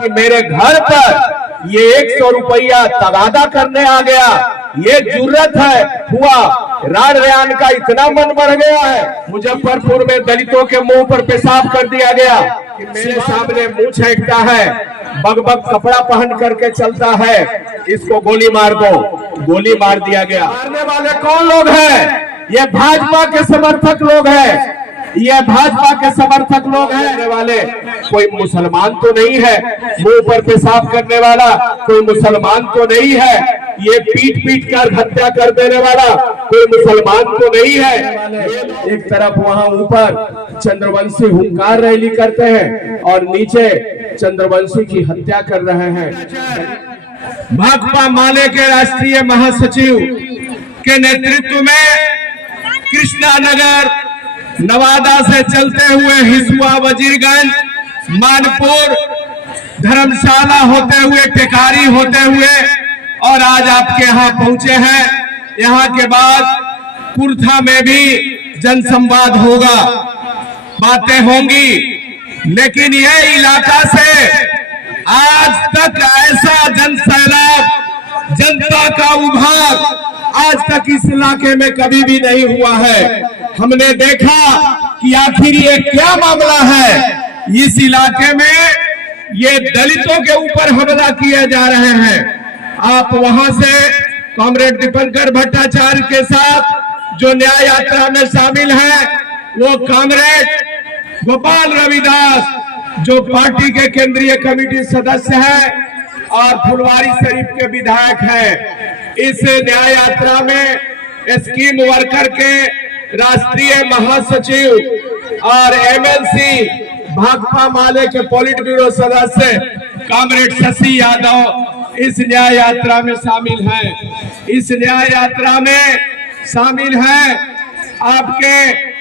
कि मेरे घर पर ये 100 रुपया तगादा करने आ गया, ये जुर्रत है। हुआ राड रेयान का इतना मन बढ़ गया है। मुजफ्फरपुर में दलितों के मुंह पर पेशाब कर दिया गया कि मेरे सामने मुंह छेंकता है, बग कपड़ा पहन करके चलता है, इसको गोली मार दो। गोली मार दिया गया। मारने वाले कौन लोग हैं? ये भाजपा के समर्थक लोग हैं, ये भाजपा के समर्थक लोग हैं। वाले कोई मुसलमान तो नहीं है, मुंह पर पेशाब करने वाला कोई मुसलमान तो नहीं है, ये पीट कर हत्या कर देने वाला कोई मुसलमान तो नहीं है। एक तरफ वहां ऊपर चंद्रवंशी हुंकार रैली करते हैं और नीचे चंद्रवंशी की हत्या कर रहे हैं। भाकपा माले के राष्ट्रीय महासचिव के नेतृत्व में कृष्णा नगर नवादा से चलते हुए हिसुआ, वजीरगंज, मानपुर, धर्मशाला होते हुए, टेकारी होते हुए और आज आपके यहाँ पहुंचे हैं। यहाँ के बाद कुर्था में भी जनसंवाद होगा, बातें होंगी, लेकिन यह इलाका से आज तक ऐसा जनसैलाब, जनता का उभार आज तक इस इलाके में कभी भी नहीं हुआ है। हमने देखा कि आखिर ये क्या मामला है। इस इलाके में ये दलितों के ऊपर हमला किए जा रहे हैं। आप वहां से कॉमरेड दीपंकर भट्टाचार्य के साथ जो न्याय यात्रा में शामिल हैं, वो कॉमरेड गोपाल रविदास जो पार्टी के केंद्रीय कमेटी सदस्य हैं और फुलवारी शरीफ के विधायक हैं। इस न्याय यात्रा में स्कीम वर्कर के राष्ट्रीय महासचिव और एमएलसी भाकपा माले के पॉलिट ब्यूरो सदस्य कॉमरेड शशि यादव इस न्याय यात्रा में शामिल हैं। इस न्याय यात्रा में शामिल हैं आपके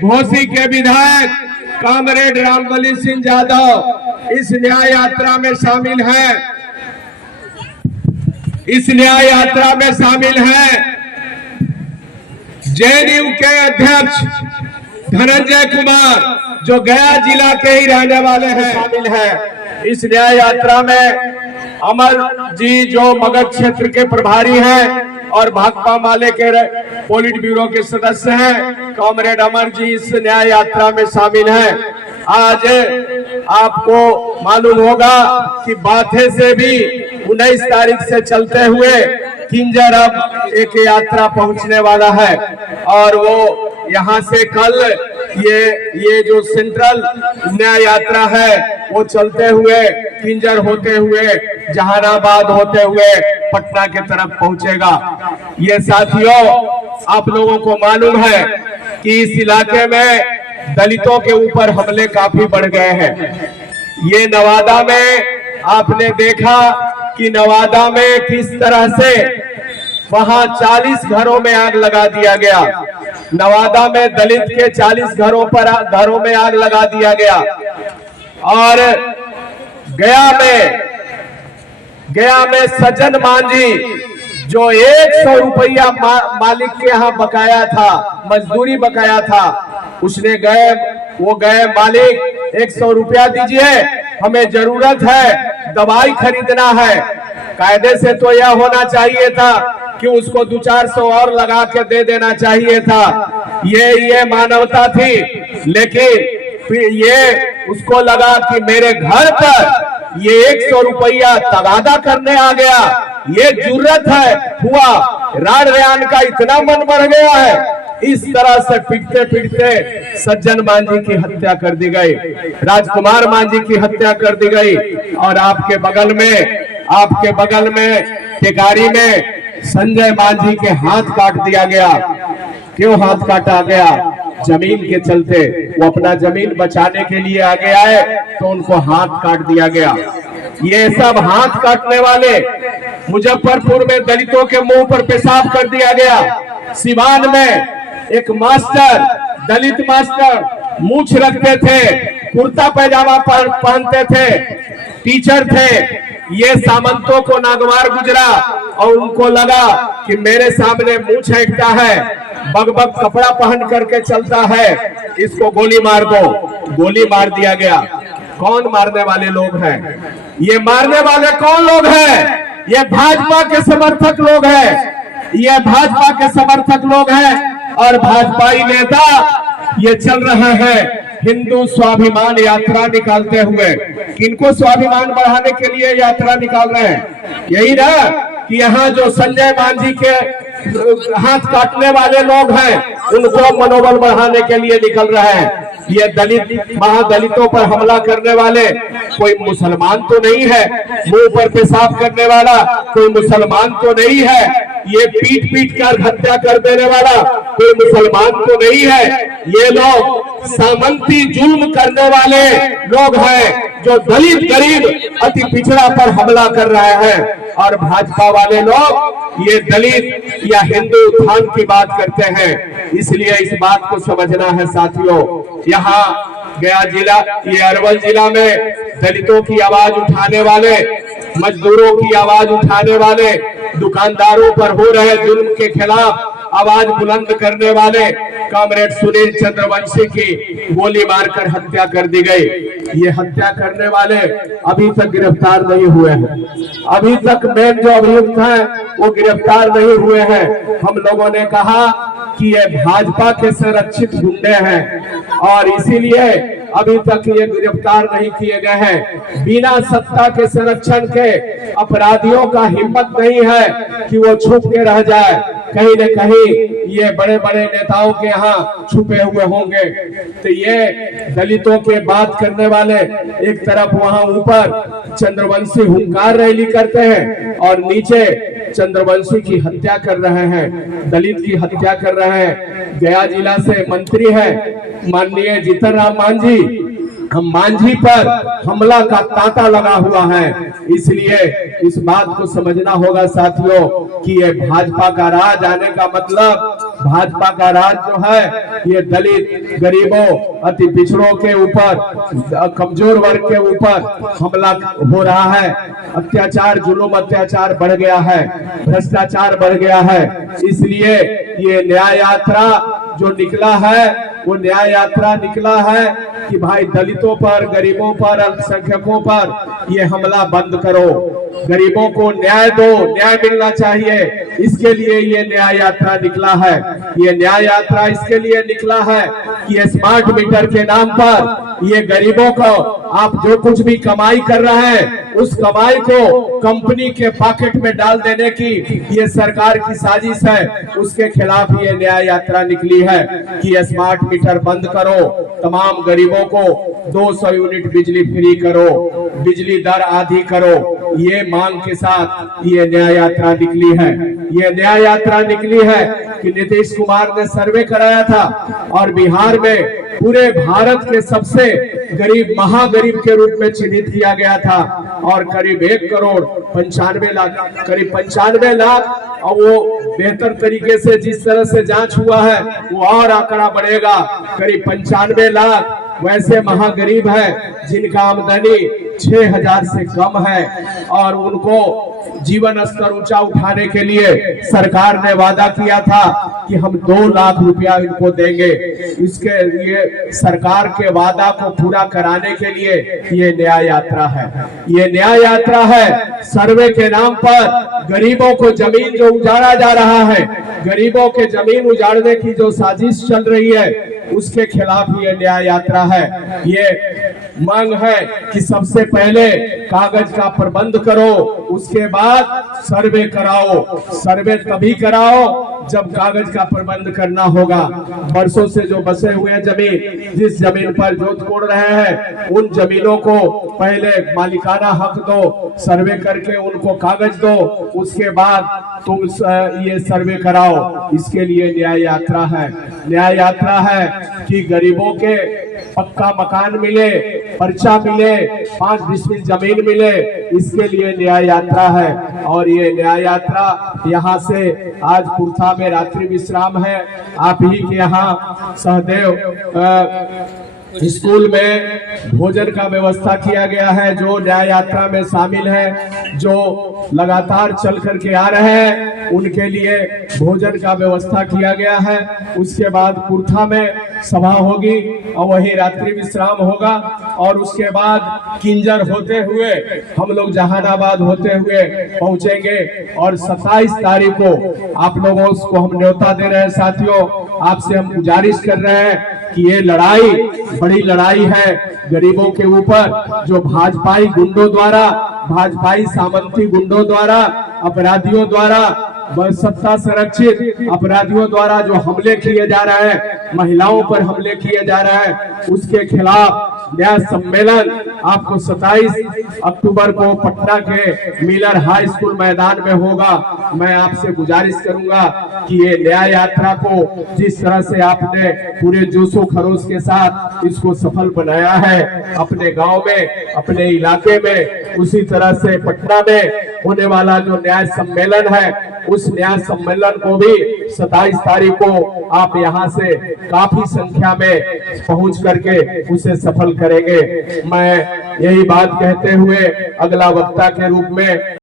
घोसी के विधायक कॉमरेड रामबली सिंह यादव इस न्याय यात्रा में शामिल हैं। इस न्याय यात्रा में शामिल हैं जेएनयू के अध्यक्ष धनंजय कुमार जो गया जिला के ही रहने वाले हैं, शामिल हैं। इस न्याय यात्रा में अमर जी जो मगध क्षेत्र के प्रभारी हैं और भाकपा माले के पॉलिट ब्यूरो के सदस्य हैं, कॉमरेड अमर जी इस न्याय यात्रा में शामिल हैं। आज आपको मालूम होगा कि बाथे से भी 19 तारीख से चलते हुए किंजर अब एक यात्रा पहुंचने वाला है और वो यहाँ से कल ये जो सेंट्रल न्याय यात्रा है वो चलते हुए किंजर होते हुए जहानाबाद होते हुए पटना के तरफ पहुंचेगा। ये साथियों, आप लोगों को मालूम है कि इस इलाके में दलितों के ऊपर हमले काफी बढ़ गए हैं। ये नवादा में आपने देखा कि नवादा में किस तरह से वहां 40 घरों में आग लगा दिया गया। नवादा में दलित के 40 घरों में आग लगा दिया गया और गया में सज्जन मांझी जो 100 रुपया मालिक के यहाँ बकाया था, मजदूरी बकाया था, उसने गए मालिक 100 रुपया दीजिए, हमें जरूरत है, दवाई खरीदना है। कायदे से तो यह होना चाहिए था कि उसको 200-400 और लगा के दे देना चाहिए था, ये मानवता थी। लेकिन फिर ये उसको लगा कि मेरे घर पर ये 100 रुपया तगादा करने आ गया, ये जुर्रत है। हुआ राड रेयान का इतना मन बढ़ गया है। इस तरह से पिटते पिटते सज्जन मांझी की हत्या कर दी गई, राजकुमार मांझी की हत्या कर दी गई और आपके बगल में टेकारी में संजय मांझी के हाथ काट दिया गया। क्यों हाथ काटा गया? जमीन के चलते। वो अपना जमीन बचाने के लिए आ गया है तो उनको हाथ काट दिया गया। ये सब हाथ काटने वाले मुजफ्फरपुर में दलितों के मुंह पर पेशाब कर दिया गया। सिवान में एक मास्टर, दलित मास्टर मूछ रखते थे, कुर्ता पैजामा पहनते थे, टीचर थे। ये सामंतों को नागवार गुजरा और उनको लगा कि मेरे सामने मुंह छेंकता है, बग कपड़ा पहन करके चलता है, इसको गोली मार दो। गोली मार दिया गया। कौन मारने वाले लोग हैं? ये मारने वाले कौन लोग हैं? ये भाजपा के समर्थक लोग हैं, ये भाजपा के समर्थक लोग हैं और भाजपाई नेता ये चल रहे हैं हिंदू स्वाभिमान यात्रा निकालते हुए। किनको स्वाभिमान बढ़ाने के लिए यात्रा निकाल रहे हैं? यही ना कि यहाँ जो संजय मांझी के हाथ काटने वाले लोग हैं उनको मनोबल बढ़ाने के लिए निकल रहे हैं। ये दलित महादलितों पर हमला करने वाले कोई मुसलमान तो नहीं है, मुंह पर पेशाब करने वाला कोई मुसलमान तो नहीं है, ये पीट पीट कर हत्या कर देने वाला कोई मुसलमान तो नहीं है। ये लोग सामंती जुल्म करने वाले लोग हैं जो दलित गरीब अति पिछड़ा पर हमला कर रहे हैं। और भाजपा वाले लोग ये दलित या हिंदू उत्थान की बात करते हैं। इसलिए इस बात को समझना है साथियों। यहाँ गया जिला, ये अरवल जिला में दलितों की आवाज उठाने वाले, मजदूरों की आवाज उठाने वाले, दुकानदारों पर हो रहे जुल्म के खिलाफ आवाज बुलंद करने वाले कॉमरेड सुनील चंद्रवंशी की गोली मारकर हत्या कर दी गई। ये हत्या करने वाले अभी तक गिरफ्तार नहीं हुए हैं। अभी तक मेन जो अभियुक्त हैं वो गिरफ्तार नहीं हुए हैं। हम लोगों ने कहा कि ये भाजपा के संरक्षित गुंडे हैं और इसीलिए अभी तक ये गिरफ्तार नहीं किए गए हैं। बिना सत्ता के संरक्षण के अपराधियों का हिम्मत नहीं है कि वो छुप के रह जाए। कहीं न कहीं ये बड़े बड़े नेताओं के यहाँ छुपे हुए होंगे। तो ये दलितों के बात करने वाले एक तरफ वहां ऊपर चंद्रवंशी हुंकार रैली करते हैं और नीचे चंद्रवंशी की हत्या कर रहे हैं, दलित की हत्या कर रहे हैं। गया जिला से मंत्री है माननीय जीतन राम मांझी, हम मांझी पर हमला का तांता लगा हुआ है। इसलिए इस बात को समझना होगा साथियों कि ये भाजपा का राज आने का मतलब, भाजपा का राज जो है ये दलित गरीबों अति पिछड़ों के ऊपर, कमजोर वर्ग के ऊपर हमला हो रहा है। अत्याचार, जुल्म अत्याचार बढ़ गया है, भ्रष्टाचार बढ़ गया है। इसलिए ये न्याय यात्रा जो निकला है वो न्याय यात्रा निकला है कि भाई दलितों पर, गरीबों पर, अल्पसंख्यकों पर ये हमला बंद करो, गरीबों को न्याय दो, न्याय मिलना चाहिए। इसके लिए ये न्याय यात्रा निकला है। ये न्याय यात्रा इसके लिए निकला है कि स्मार्ट मीटर के नाम पर ये गरीबों को आप जो कुछ भी कमाई कर रहे हैं उस कमाई को कंपनी के पॉकेट में डाल देने की ये सरकार की साजिश है। उसके खिलाफ ये न्याय यात्रा निकली है कि स्मार्ट मीटर बंद करो, तमाम गरीबों को 200 यूनिट बिजली फ्री करो, बिजली दर आधी करो। ये मांग के साथ ये न्याय यात्रा निकली है। ये न्याय यात्रा निकली है कि नीतीश कुमार ने सर्वे कराया था और बिहार में पूरे भारत के सबसे गरीब, महागरीब के रूप में चिन्हित किया गया था और करीब 1 करोड़ 95 लाख, करीब 95 लाख। और वो बेहतर तरीके से जिस तरह से जांच हुआ है वो और आंकड़ा बढ़ेगा, करीब 95 लाख वैसे महागरीब है जिनका आमदनी 6000 से कम है और उनको जीवन स्तर ऊंचा उठाने के लिए सरकार ने वादा किया था कि हम 2 लाख रुपया इनको देंगे। इसके लिए सरकार के वादा को पूरा कराने के लिए ये न्याय यात्रा है। ये न्याय यात्रा है सर्वे के नाम पर गरीबों को जमीन जो उजाड़ा जा रहा है, गरीबों के जमीन उजाड़ने की जो साजिश चल रही है उसके खिलाफ ये न्याय यात्रा है। ये मांग है कि सबसे पहले कागज का प्रबंध करो, उसके बाद सर्वे कराओ। सर्वे तभी कराओ जब कागज का प्रबंध करना होगा। बरसों से जो बसे हुए जमीन, जिस जमीन पर जोत कोड़ रहे हैं उन जमीनों को पहले मालिकाना हक दो, सर्वे करके उनको कागज दो, उसके बाद तुम ये सर्वे कराओ। इसके लिए न्याय यात्रा है। न्याय यात्रा है कि गरीबों के पक्का मकान मिले, पर्चा मिले, 5 डिसमिल जमीन मिले, इसके लिए न्याय यात्रा है। और ये न्याय यात्रा यहाँ से आज कुर्था में रात्रि विश्राम है। आप ही के यहाँ सहदेव स्कूल में भोजन का व्यवस्था किया गया है। जो न्याय यात्रा में शामिल है, जो लगातार चल करके आ रहे हैं, उनके लिए भोजन का व्यवस्था किया गया है। उसके बाद कुर्था में सभा होगी और वही रात्रि विश्राम होगा और उसके बाद किंजर होते हुए हम लोग जहानाबाद होते हुए पहुंचेंगे। और 27 तारीख को आप लोगों को हम न्योता दे रहे हैं। साथियों, आपसे हम गुजारिश कर रहे हैं कि ये लड़ाई बड़ी लड़ाई है गरीबों के ऊपर, जो भाजपाई गुंडों द्वारा, भाजपाई सामंती गुंडों द्वारा, अपराधियों द्वारा, सत्ता संरक्षित अपराधियों द्वारा जो हमले किए जा रहे हैं, महिलाओं पर हमले किए जा रहे हैं, उसके खिलाफ न्याय सम्मेलन आपको 27 अक्टूबर को पटना के मिलर हाई स्कूल मैदान में होगा। मैं आपसे गुजारिश करूंगा कि ये न्याय यात्रा को जिस तरह से आपने पूरे जोशो खरोश के साथ इसको सफल बनाया है अपने गांव में, अपने इलाके में, उसी तरह से पटना में होने वाला जो न्याय सम्मेलन है, उस न्याय सम्मेलन को भी 27 तारीख को आप यहां से काफी संख्या में पहुंच करके उसे सफल करेंगे। मैं यही बात कहते हुए अगला वक्ता के रूप में